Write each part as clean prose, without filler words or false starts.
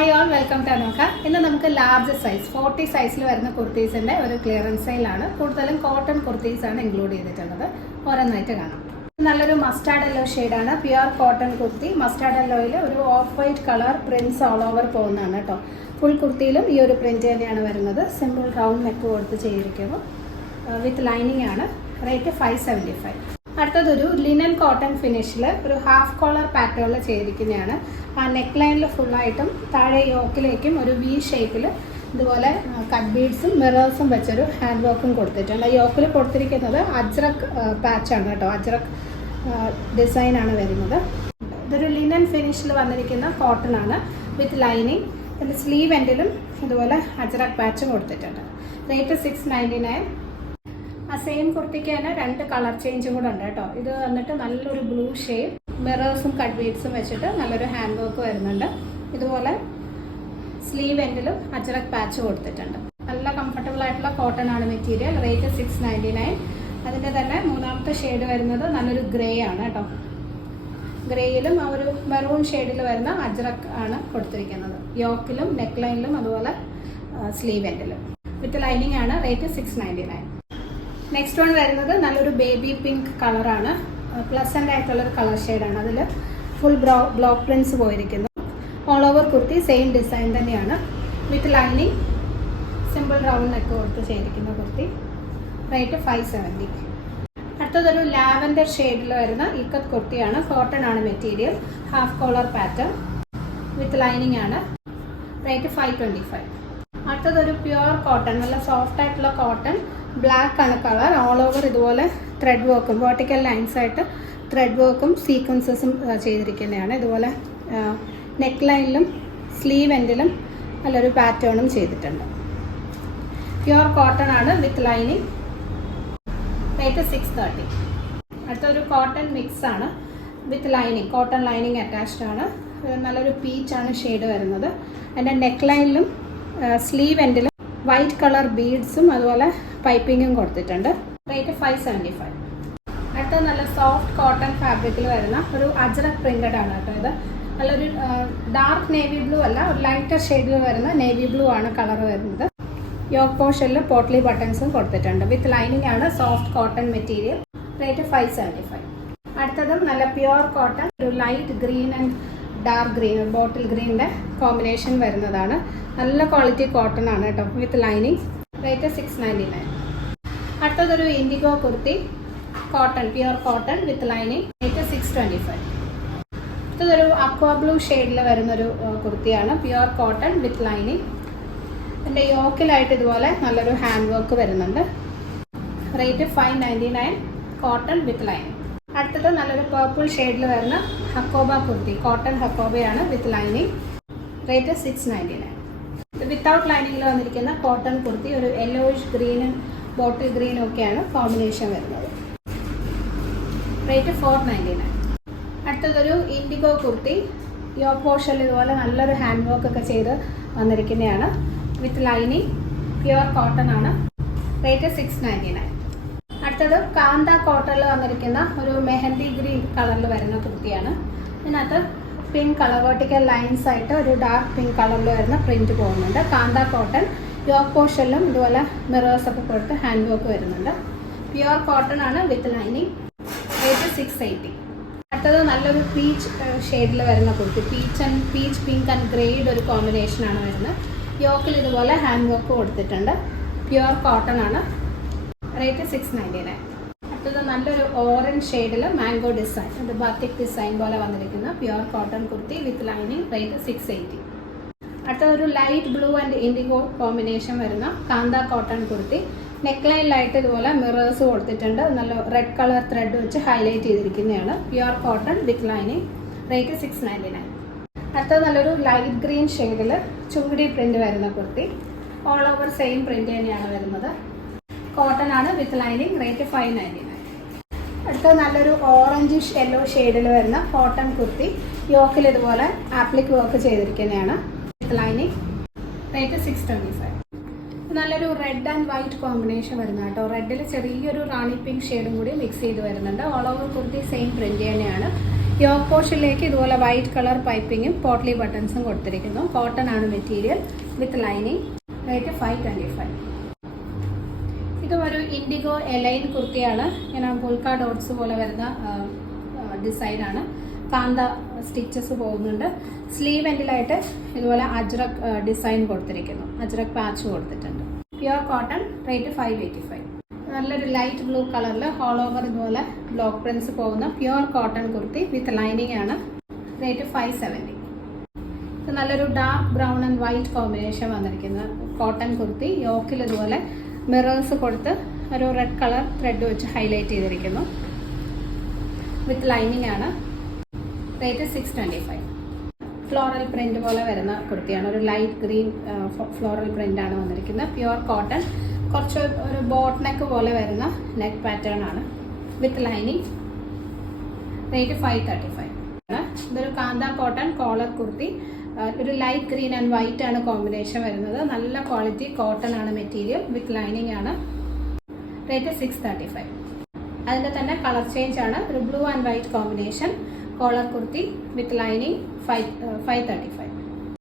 Hi all, welcome to Anokha. ഇന്ന് നമുക്ക് large size 40 സൈസിൽ വരുന്ന കുർത്തീസിൻ്റെ ഒരു ക്ലിയറൻസ് സെയിലാണ്. കൂടുതലും കോട്ടൺ കുർത്തീസാണ് ഇൻക്ലൂഡ് ചെയ്തിട്ടുള്ളത്. ഓരോന്നായിട്ട് കാണാം. നല്ലൊരു മസ്റ്റാർഡ് യെല്ലോ ഷെയ്ഡാണ്, പ്യുവർ കോട്ടൺ കുർത്തി. മസ്റ്റാർഡ് യെല്ലോയിൽ ഒരു of white colour Prince all over പോകുന്നതാണ് കേട്ടോ. ഫുൾ കുർത്തിയിലും ഈ ഒരു പ്രിൻറ്റ് തന്നെയാണ് വരുന്നത്. സിമ്പിൾ റൗണ്ട് നെക്ക് കൊടുത്ത് ചെയ്തിരിക്കുന്നു. വിത്ത് ലൈനിങ് ആണ്. റേറ്റ് 575. അടുത്തതൊരു ലിനൻ കോട്ടൺ ഫിനിഷിൽ ഒരു ഹാഫ് കോളർ പാറ്റേണിൽ ചെയ്തിരിക്കുന്നതാണ്. ആ നെക്ക് ലൈനിൽ ഫുള്ളായിട്ടും താഴെ യോക്കിലേക്കും ഒരു വി ഷേപ്പിൽ ഇതുപോലെ കട്ട് ബീഡ്സും മിറേഴ്സും വെച്ചൊരു ഹാൻഡ് വർക്കും കൊടുത്തിട്ടുണ്ട്. യോക്കിൽ കൊടുത്തിരിക്കുന്നത് അജ്രക് പാച്ചാണ് കേട്ടോ. അജ്രക് ഡിസൈനാണ് വരുന്നത്. ഇതൊരു ലിനൻ ഫിനിഷിൽ വന്നിരിക്കുന്ന കോട്ടൺ ആണ് വിത്ത് ലൈനിങ്. ഇതിൻ്റെ സ്ലീവ് എൻഡിലും ഇതുപോലെ അജ്രക് പാച്ചും കൊടുത്തിട്ടുണ്ട്. റേറ്റ് 699. ആ സെയിം കുർത്തിക്ക് തന്നെ 2 കളർ ചേഞ്ചും കൂടെ ഉണ്ട് കേട്ടോ. ഇത് വന്നിട്ട് നല്ലൊരു ബ്ലൂ ഷെയ്ഡ്, മിറേഴ്സും കട്ട് ബീഡ്സും വെച്ചിട്ട് നല്ലൊരു ഹാൻഡ് വർക്ക് വരുന്നുണ്ട്. ഇതുപോലെ സ്ലീവ് എൻഡിലും അജ്രക് പാച്ച് കൊടുത്തിട്ടുണ്ട്. നല്ല കംഫർട്ടബിൾ ആയിട്ടുള്ള കോട്ടൺ ആണ് മെറ്റീരിയൽ. റേറ്റ് 699. അതിൻ്റെ തന്നെ മൂന്നാമത്തെ ഷെയ്ഡ് വരുന്നത് നല്ലൊരു ഗ്രേ ആണ് കേട്ടോ. ഗ്രേയിലും ആ ഒരു മെറൂൺ ഷെയ്ഡിൽ വരുന്ന അജ്രക് ആണ് കൊടുത്തിരിക്കുന്നത്. യോക്കിലും നെക്ക് ലൈനിലും അതുപോലെ സ്ലീവ് എൻഡിലും വിത്ത് ലൈനിങ് ആണ്. റേറ്റ് 699. നെക്സ്റ്റ് വൺ വരുന്നത് നല്ലൊരു ബേബി പിങ്ക് കളറാണ്. പ്ലസൻ്റ് ആയിട്ടുള്ളൊരു കളർ ഷെയ്ഡാണ്. അതിൽ ഫുൾ ബ്ലോക്ക് പ്രിൻറ്റ്സ് പോയിരിക്കുന്നു. All over kurti same design തന്നെയാണ്. With lining, simple round neck കൊടുത്ത് ചെയ്തിരിക്കുന്ന കുർത്തി. റേറ്റ് 570. അടുത്തതൊരു ലാവൻഡർ ഷെയ്ഡിൽ വരുന്ന ഇക്കത്ത് കുർത്തിയാണ്. കോട്ടൺ ആണ് material. Half collar pattern with lining ആണ്. റേറ്റ് 525. അടുത്തതൊരു പ്യുവർ കോട്ടൺ, നല്ല സോഫ്റ്റ് ആയിട്ടുള്ള കോട്ടൺ. ബ്ലാക്ക് ആണ് കളർ. ഓൾ ഓവർ ഇതുപോലെ ത്രെഡ് വർക്കും വെർട്ടിക്കൽ ലൈൻസ് ആയിട്ട് ത്രെഡ് വർക്കും സീക്വൻസസും ചെയ്തിരിക്കുന്നതാണ്. ഇതുപോലെ നെക്ക് ലൈനിലും സ്ലീവ് എൻഡിലും നല്ലൊരു പാറ്റേണും ചെയ്തിട്ടുണ്ട്. പ്യുവർ കോട്ടൺ ആണ് വിത്ത് ലൈനിങ്. റേറ്റ് 630. അടുത്തൊരു കോട്ടൺ മിക്സ് ആണ് with lining. Cotton lining attached ആണ്. നല്ലൊരു പീച്ചാണ് ഷെയ്ഡ് വരുന്നത്. അതിൻ്റെ നെക്ക് ലൈനിലും സ്ലീവ് എൻഡിലും വൈറ്റ് കളർ ബീഡ്സും അതുപോലെ പൈപ്പിങ്ങും കൊടുത്തിട്ടുണ്ട്. റേറ്റ് 575. അടുത്തത് നല്ല സോഫ്റ്റ് കോട്ടൺ ഫാബ്രിക്കിൽ വരുന്ന ഒരു അജ്രക് പ്രിന്റഡ് ആണ് കേട്ടോ. ഇത് നല്ലൊരു ഡാർക്ക് നേവി ബ്ലൂ അല്ല, ഒരു ലൈറ്റർ ഷെയ്ഡിൽ വരുന്ന നേവി ബ്ലൂ ആണ് കളർ വരുന്നത്. യോക്ക് പോർഷനിൽ പോട്ട്ലി ബട്ടൺസും കൊടുത്തിട്ടുണ്ട്. വിത്ത് ലൈനിങ് ആണ്. Soft cotton material. റേറ്റ് 575. അടുത്തതും നല്ല പ്യുവർ കോട്ടൺ, ഒരു light green and dark green, bottle ഗ്രീനിൻ്റെ കോമ്പിനേഷൻ വരുന്നതാണ്. നല്ല ക്വാളിറ്റി കോട്ടൺ ആണ് കേട്ടോ. With lining. റേറ്റ് 699. അടുത്തതൊരു indigo kurti, cotton, pure cotton with lining. Rate 625. അടുത്തതൊരു അക്വാ ബ്ലൂ ഷെയ്ഡിൽ വരുന്നൊരു കുർത്തിയാണ്. Pure cotton with lining. എൻ്റെ യോക്കിലായിട്ട് ഇതുപോലെ നല്ലൊരു ഹാൻഡ് വർക്ക് വരുന്നുണ്ട്. റേറ്റ് 599. Cotton with lining. അടുത്തത് നല്ലൊരു പർപ്പിൾ ഷെയ്ഡിൽ വരുന്ന ഹക്കോബ കുർത്തി, കോട്ടൺ ഹക്കോബയാണ് വിത്ത് ലൈനിങ്. റേറ്റ് 699. വിത്തൗട്ട് ലൈനിങ്ങിൽ വന്നിരിക്കുന്ന കോട്ടൺ കുർത്തി, ഒരു യെല്ലോയിഷ് ഗ്രീനും ബോട്ടിൽ ഗ്രീനും ഒക്കെയാണ് കോമ്പിനേഷൻ വരുന്നത്. റേറ്റ് 499. അടുത്തതൊരു ഇൻഡിഗോ കുർത്തി, യോ പോർഷനിൽ ഇതുപോലെ നല്ലൊരു ഹാൻഡ് വർക്ക് ഒക്കെ ചെയ്ത് വന്നിരിക്കുന്നതാണ്. With lining. പ്യുവർ കോട്ടൺ ആണ്. റേറ്റ് 699. അടുത്തത് കാന്ത കോട്ടണിൽ വന്നിരിക്കുന്ന ഒരു മെഹന്തി ഗ്രീൻ കളറിൽ വരുന്ന കുർത്തിയാണ്. ഇതിനകത്ത് പിങ്ക് കളർ വെർട്ടിക്കൽ ലൈൻസ് ആയിട്ട് ഒരു ഡാർക്ക് പിങ്ക് കളറിൽ വരുന്ന പ്രിന്റ് പോകുന്നുണ്ട്. കാന്ത കോട്ടൺ. യോക്ക് പോർഷനിലും ഇതുപോലെ മിറേഴ്സ് ഒക്കെ കൊടുത്ത് ഹാൻഡ് വർക്ക് വരുന്നുണ്ട്. പ്യുവർ കോട്ടൺ ആണ് വിത്ത് ലൈനിങ്. റേറ്റ് 680. അടുത്തത് നല്ലൊരു പീച്ച് ഷെയ്ഡിൽ വരുന്ന കുർത്തി, പീച്ച് പിങ്ക് ആൻഡ് ഗ്രേയുടെ ഒരു കോമ്പിനേഷനാണ് വരുന്നത്. യോക്കിൽ ഇതുപോലെ ഹാൻഡ് വർക്ക് കൊടുത്തിട്ടുണ്ട്. പ്യുവർ കോട്ടൺ ആണ്. റേറ്റ് 699. അടുത്തത് നല്ലൊരു ഓറഞ്ച് ഷെയ്ഡിൽ മാംഗോ ഡിസൈൻ, അത് ബാത്തിക് ഡിസൈൻ പോലെ വന്നിരിക്കുന്ന pure cotton kurti with lining. Rate 680. അടുത്തൊരു light blue and IndiGo combination വരുന്ന കാന്ത കോട്ടൺ കുർത്തി. നെക്ക് ലൈനിലായിട്ട് ഇതുപോലെ മിറേഴ്സ് കൊടുത്തിട്ടുണ്ട്. നല്ല റെഡ് കളർ ത്രെഡ് വെച്ച് ഹൈലൈറ്റ് ചെയ്തിരിക്കുന്നതാണ്. Pure cotton with lining. Rate 699. അടുത്തത് നല്ലൊരു ലൈറ്റ് ഗ്രീൻ ഷെയ്ഡിൽ ചുങ്കടി പ്രിന്റ് വരുന്ന കുർത്തി. ഓൾ ഓവർ സെയിം പ്രിന്റ് തന്നെയാണ് വരുന്നത്. കോട്ടൺ ആണ് വിത്ത് ലൈനിങ്. റേറ്റ് 599. അടുത്തത് നല്ലൊരു ഓറഞ്ചിഷ് യെല്ലോ ഷെയ്ഡിൽ വരുന്ന കോട്ടൺ കുർത്തി. യോക്കിൽ ഇതുപോലെ ആപ്ലിക് വർക്ക് ചെയ്തിരിക്കുന്നതാണ്. With lining. റേറ്റ് 625. നല്ലൊരു റെഡ് ആൻഡ് വൈറ്റ് കോമ്പിനേഷൻ വരുന്ന കേട്ടോ. റെഡിൽ ചെറിയൊരു റാണി പിങ്ക് ഷെയ്ഡും കൂടി മിക്സ് ചെയ്ത് വരുന്നുണ്ട്. All over kurti same print തന്നെയാണ്. യോക്ക് പോർഷനിലേക്ക് ഇതുപോലെ വൈറ്റ് കളർ പൈപ്പിങ്ങും പോട്ട്ലി ബട്ടൺസും കൊടുത്തിരിക്കുന്നു. കോട്ടൺ ആണ് മെറ്റീരിയൽ വിത്ത് ലൈനിങ്. റേറ്റ് 525. ഇതും ഒരു ഇൻഡിഗോ എലൈൻ കുർത്തിയാണ്. ഇങ്ങനെ പുൽക്ക ഡോട്ട്സ് പോലെ വരുന്ന ഡിസൈനാണ്. കാന്ത സ്റ്റിച്ചസ് പോകുന്നുണ്ട്. സ്ലീവ് എൻഡിലായിട്ട് ഇതുപോലെ അജ്രക് ഡിസൈൻ കൊടുത്തിരിക്കുന്നു. അജ്രക് പാച്ച് കൊടുത്തിട്ടുണ്ട്. Pure cotton. റേറ്റ് 585. നല്ലൊരു ലൈറ്റ് ബ്ലൂ കളറിൽ ഓൾ ഓവർ ഇതുപോലെ ബ്ലോക്ക് പ്രിന്റ്സ് പോകുന്ന pure cotton kurti with lining ആണ്. റേറ്റ് 570. ഇത് നല്ലൊരു dark brown and white combination വന്നിരിക്കുന്ന കോട്ടൺ കുർത്തി. യോക്കിൽ ഇതുപോലെ മിറേഴ്സ് കൊടുത്ത് ഒരു റെഡ് കളർ ത്രെഡ് വെച്ച് ഹൈലൈറ്റ് ചെയ്തിരിക്കുന്നു. വിത്ത് ലൈനിങ് ആണ്. റേറ്റ് 625. ഫ്ലോറൽ പ്രിന്റ് പോലെ വരുന്ന കുർത്തിയാണ്. ഒരു ലൈറ്റ് ഗ്രീൻ ഫ്ലോറൽ പ്രിന്റ് ആണ് വന്നിരിക്കുന്നത്. Pure cotton. കുറച്ച് ഒരു ബോട്ട് നെക്ക് പോലെ വരുന്ന നെക്ക് പാറ്റേൺ ആണ് വിത്ത് ലൈനിങ്. റേറ്റ് 535. ഇതൊരു കാന്ത കോട്ടൺ കോളർ കുർത്തി. ഒരു ലൈറ്റ് ഗ്രീൻ ആൻഡ് വൈറ്റ് ആണ് കോമ്പിനേഷൻ വരുന്നത്. നല്ല ക്വാളിറ്റി കോട്ടൺ ആണ് മെറ്റീരിയൽ വിത്ത് ലൈനിങ് ആണ്. റേറ്റ് 635. അതിൻ്റെ തന്നെ കളർ ചേഞ്ച് ആണ്. ഒരു blue and white combination collar kurti with lining. 535.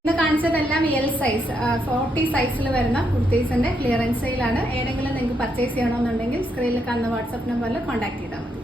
ഇന്ന് കാണിച്ചതെല്ലാം എൽ സൈസ് 40 സൈസിൽ വരുന്ന കുർത്തീസിന്റെ ക്ലിയറൻസ് സെയിലാണ്. ഏതെങ്കിലും നിങ്ങൾക്ക് പർച്ചേസ് ചെയ്യണമെന്നുണ്ടെങ്കിൽ സ്ക്രീനിൽ കാണുന്ന വാട്സ്ആപ്പ് നമ്പറിൽ കോൺടാക്ട് ചെയ്താൽ മതി.